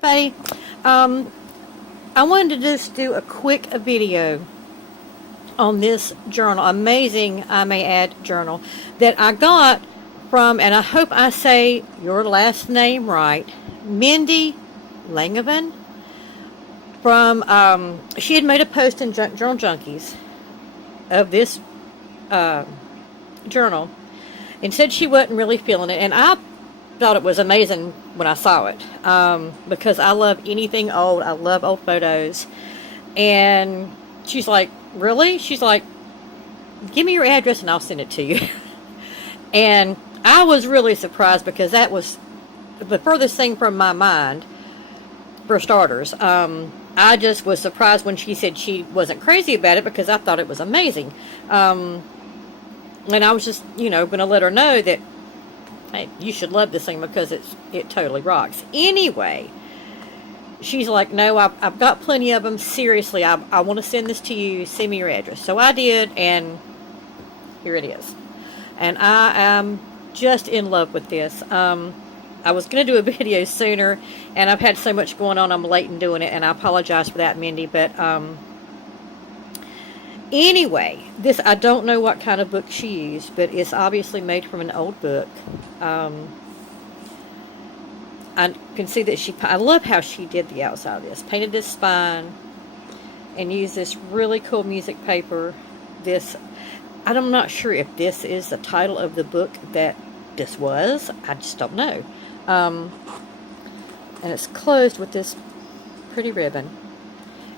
Everybody, I wanted to just do a quick video on this journal, amazing, I may add, journal that I got from, and I hope I say your last name right, Mindy Langevin. From, she had made a post in Journal Junkies of this journal and said she wasn't really feeling it, and I thought it was amazing when I saw it, because I love anything old. I love old photos. And she's like, really? She's like, give me your address and I'll send it to you. And I was really surprised because that was the furthest thing from my mind, for starters. I just was surprised when she said she wasn't crazy about it because I thought it was amazing. And I was just, going to let her know that, hey, you should love this thing because it totally rocks. Anyway, she's like, no, I've got plenty of them. Seriously, I want to send this to you. Send me your address. So I did, and here it is. And I am just in love with this. I was going to do a video sooner, and I've had so much going on, I'm late in doing it, and I apologize for that, Mindy. But anyway, this, I don't know what kind of book she used, but it's obviously made from an old book. I can see that I love how she did the outside of this. Painted this spine and used this really cool music paper. I'm not sure if this is the title of the book that this was. I just don't know. And it's closed with this pretty ribbon.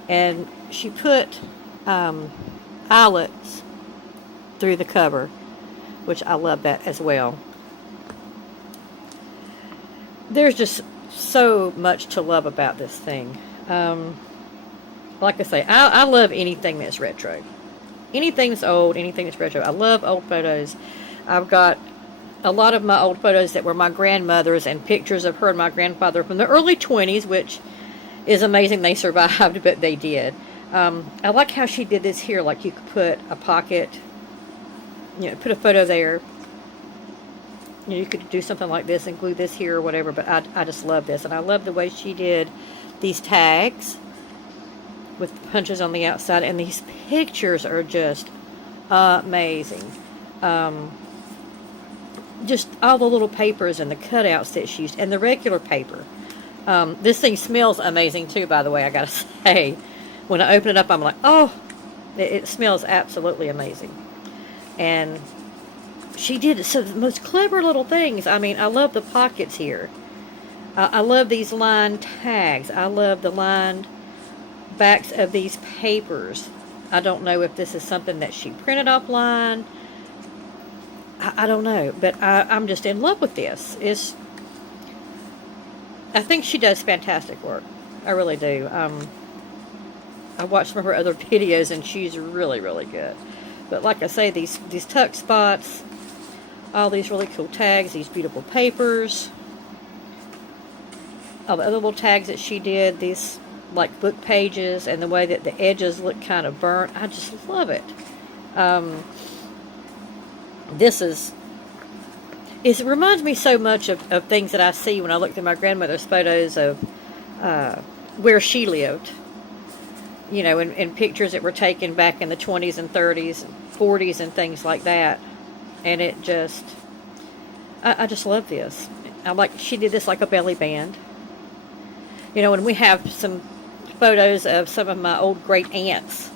And she put eyelets through the cover, which I love that as well. There's just so much to love about this thing. Like I say, I love anything that's retro. Anything that's old, anything that's retro. I love old photos. I've got a lot of my old photos that were my grandmother's and pictures of her and my grandfather from the early 20s, which is amazing they survived, but they did. I like how she did this here. Like, you could put a pocket, put a photo there. You could do something like this and glue this here or whatever, but I just love this. And I love the way she did these tags with punches on the outside. And these pictures are just amazing. Just all the little papers and the cutouts that she used, and the regular paper. This thing smells amazing too, by the way, I gotta say. When I open it up, I'm like, oh, it smells absolutely amazing. And she did the most clever little things. I mean, I love the pockets here. I love these lined tags. I love the lined backs of these papers. I don't know if this is something that she printed offline. I don't know, but I'm just in love with this. I think she does fantastic work. I really do. I watched some of her other videos, and she's really, really good. But like I say, these tuck spots, all these really cool tags, these beautiful papers, all the other little tags that she did, these like book pages, and the way that the edges look kind of burnt. I just love it. It reminds me so much of things that I see when I look through my grandmother's photos of where she lived. In pictures that were taken back in the 20s and 30s and 40s and things like that. And it just, I just love this. She did this like a belly band. And we have some photos of some of my old great aunts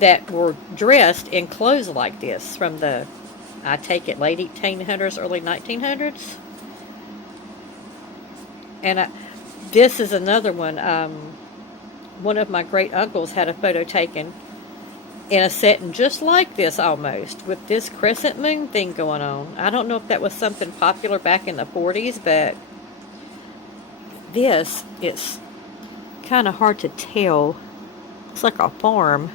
that were dressed in clothes like this from the, I take it, late 1800s, early 1900s. And this is another one. One of my great uncles had a photo taken in a setting just like this almost, with this crescent moon thing going on. I don't know if that was something popular back in the 40s, but it's kind of hard to tell. It's like a farm.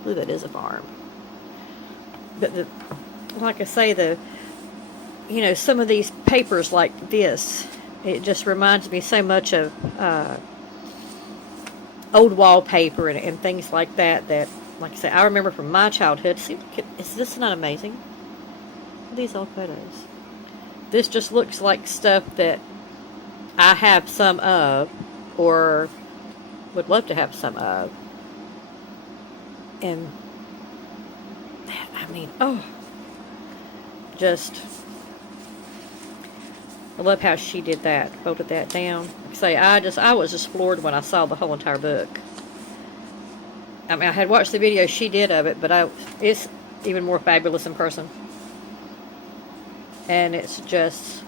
I believe it is a farm. But like I say, some of these papers like this, it just reminds me so much of old wallpaper and things like that, like I say, I remember from my childhood. See, is this not amazing? Look at these old photos. This just looks like stuff that I have some of, or would love to have some of. And I mean, oh, just, I love how she did that, folded that down. Like I say, I was just floored when I saw the whole entire book. I mean, I had watched the video she did of it, but it's even more fabulous in person. And it's just,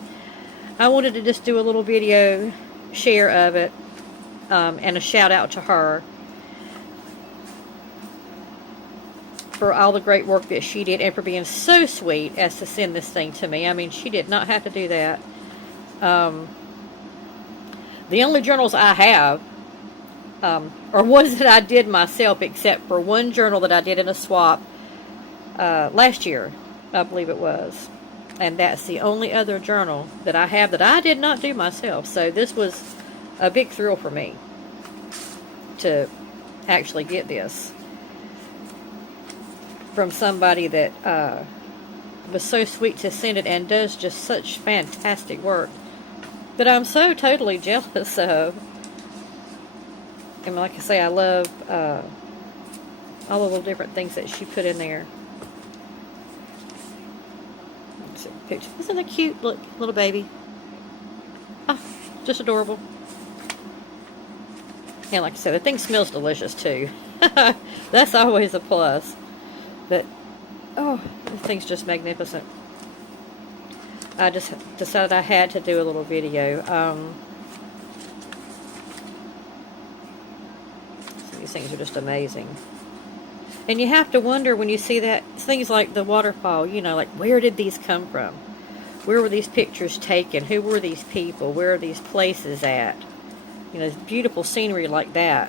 I wanted to just do a little video share of it, and a shout out to her for all the great work that she did, and for being so sweet as to send this thing to me. I mean, she did not have to do that. The only journals I have are ones that I did myself, except for one journal that I did in a swap last year, I believe it was. And that's the only other journal that I have that I did not do myself. So this was a big thrill for me to actually get this from somebody that was so sweet to send it and does just such fantastic work that I'm so totally jealous of. And like I say, I love all the little different things that she put in there. Let's see, picture. Isn't that cute? Look, little baby. Oh, just adorable. And like I said, the thing smells delicious too. That's always a plus. But, oh, the thing's just magnificent. I just decided I had to do a little video. These things are just amazing. And you have to wonder when you see that, things like the waterfall, you know, like, where did these come from? Where were these pictures taken? Who were these people? Where are these places at? You know, beautiful scenery like that.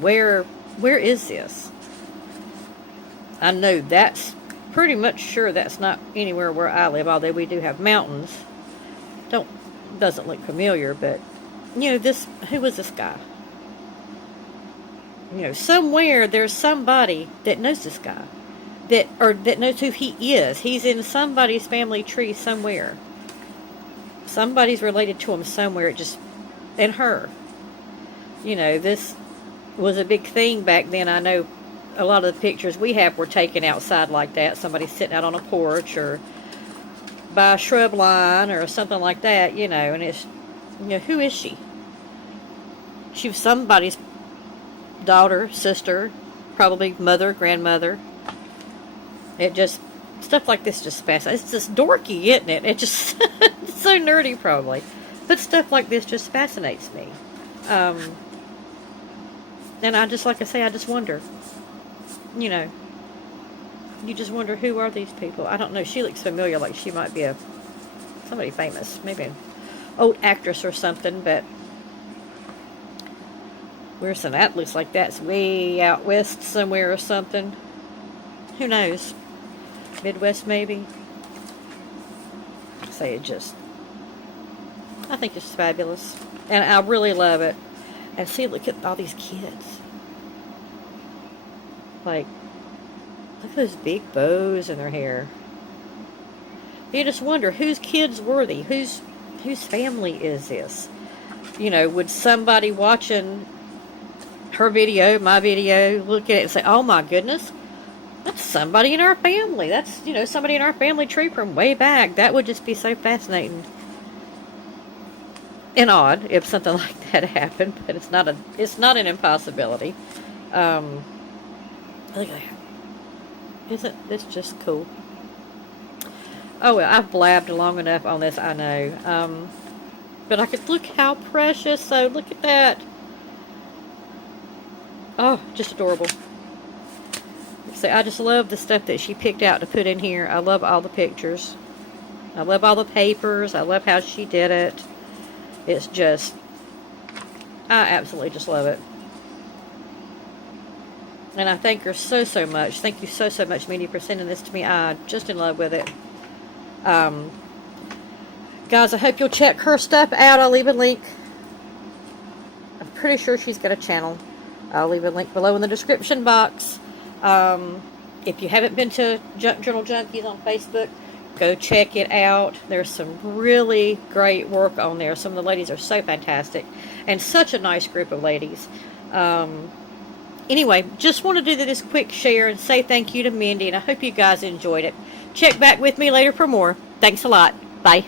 Where is this? I know that's pretty much sure that's not anywhere where I live, although we do have mountains. Doesn't look familiar, but, you know, who was this guy? You know, somewhere there's somebody that knows this guy, that knows who he is. He's in somebody's family tree somewhere. Somebody's related to him somewhere, and her. You know, this was a big thing back then. I know a lot of the pictures we have were taken outside like that. Somebody sitting out on a porch or by a shrub line or something like that, you know, and it's, you know, who is she? She was somebody's daughter, sister, probably mother, grandmother. Stuff like this just fascinates. It's just dorky, isn't it? It just, it's so nerdy probably. But stuff like this just fascinates me. And I just, like I say, I just wonder. You know, you just wonder, who are these people? I don't know. She looks familiar, like she might be somebody famous, maybe an old actress or something, but that looks like that's way out west somewhere or something. Who knows? Midwest maybe. I think it's fabulous. And I really love it. And see, look at all these kids. Like, look at those big bows in their hair. You just wonder, whose kids were they? Whose family is this? You know, would somebody watching her video, my video, look at it and say, oh my goodness, that's somebody in our family. That's, you know, somebody in our family tree from way back. That would just be so fascinating and odd if something like that happened, but it's not an impossibility. Look at that. Isn't this just cool? Oh, well, I've blabbed long enough on this, I know. But I could look how precious. So look at that. Oh, just adorable. So I just love the stuff that she picked out to put in here. I love all the pictures. I love all the papers. I love how she did it. It's just, I absolutely just love it. And I thank her so, so much. Thank you so, so much, Mindy, for sending this to me. I'm just in love with it. Guys, I hope you'll check her stuff out. I'll leave a link. I'm pretty sure she's got a channel. I'll leave a link below in the description box. If you haven't been to Journal Junkies on Facebook, Go check it out. There's some really great work on there. Some of the ladies are so fantastic, and such a nice group of ladies. Anyway, just want to do this quick share and say thank you to Mindy, and I hope you guys enjoyed it. Check back with me later for more. Thanks a lot. Bye.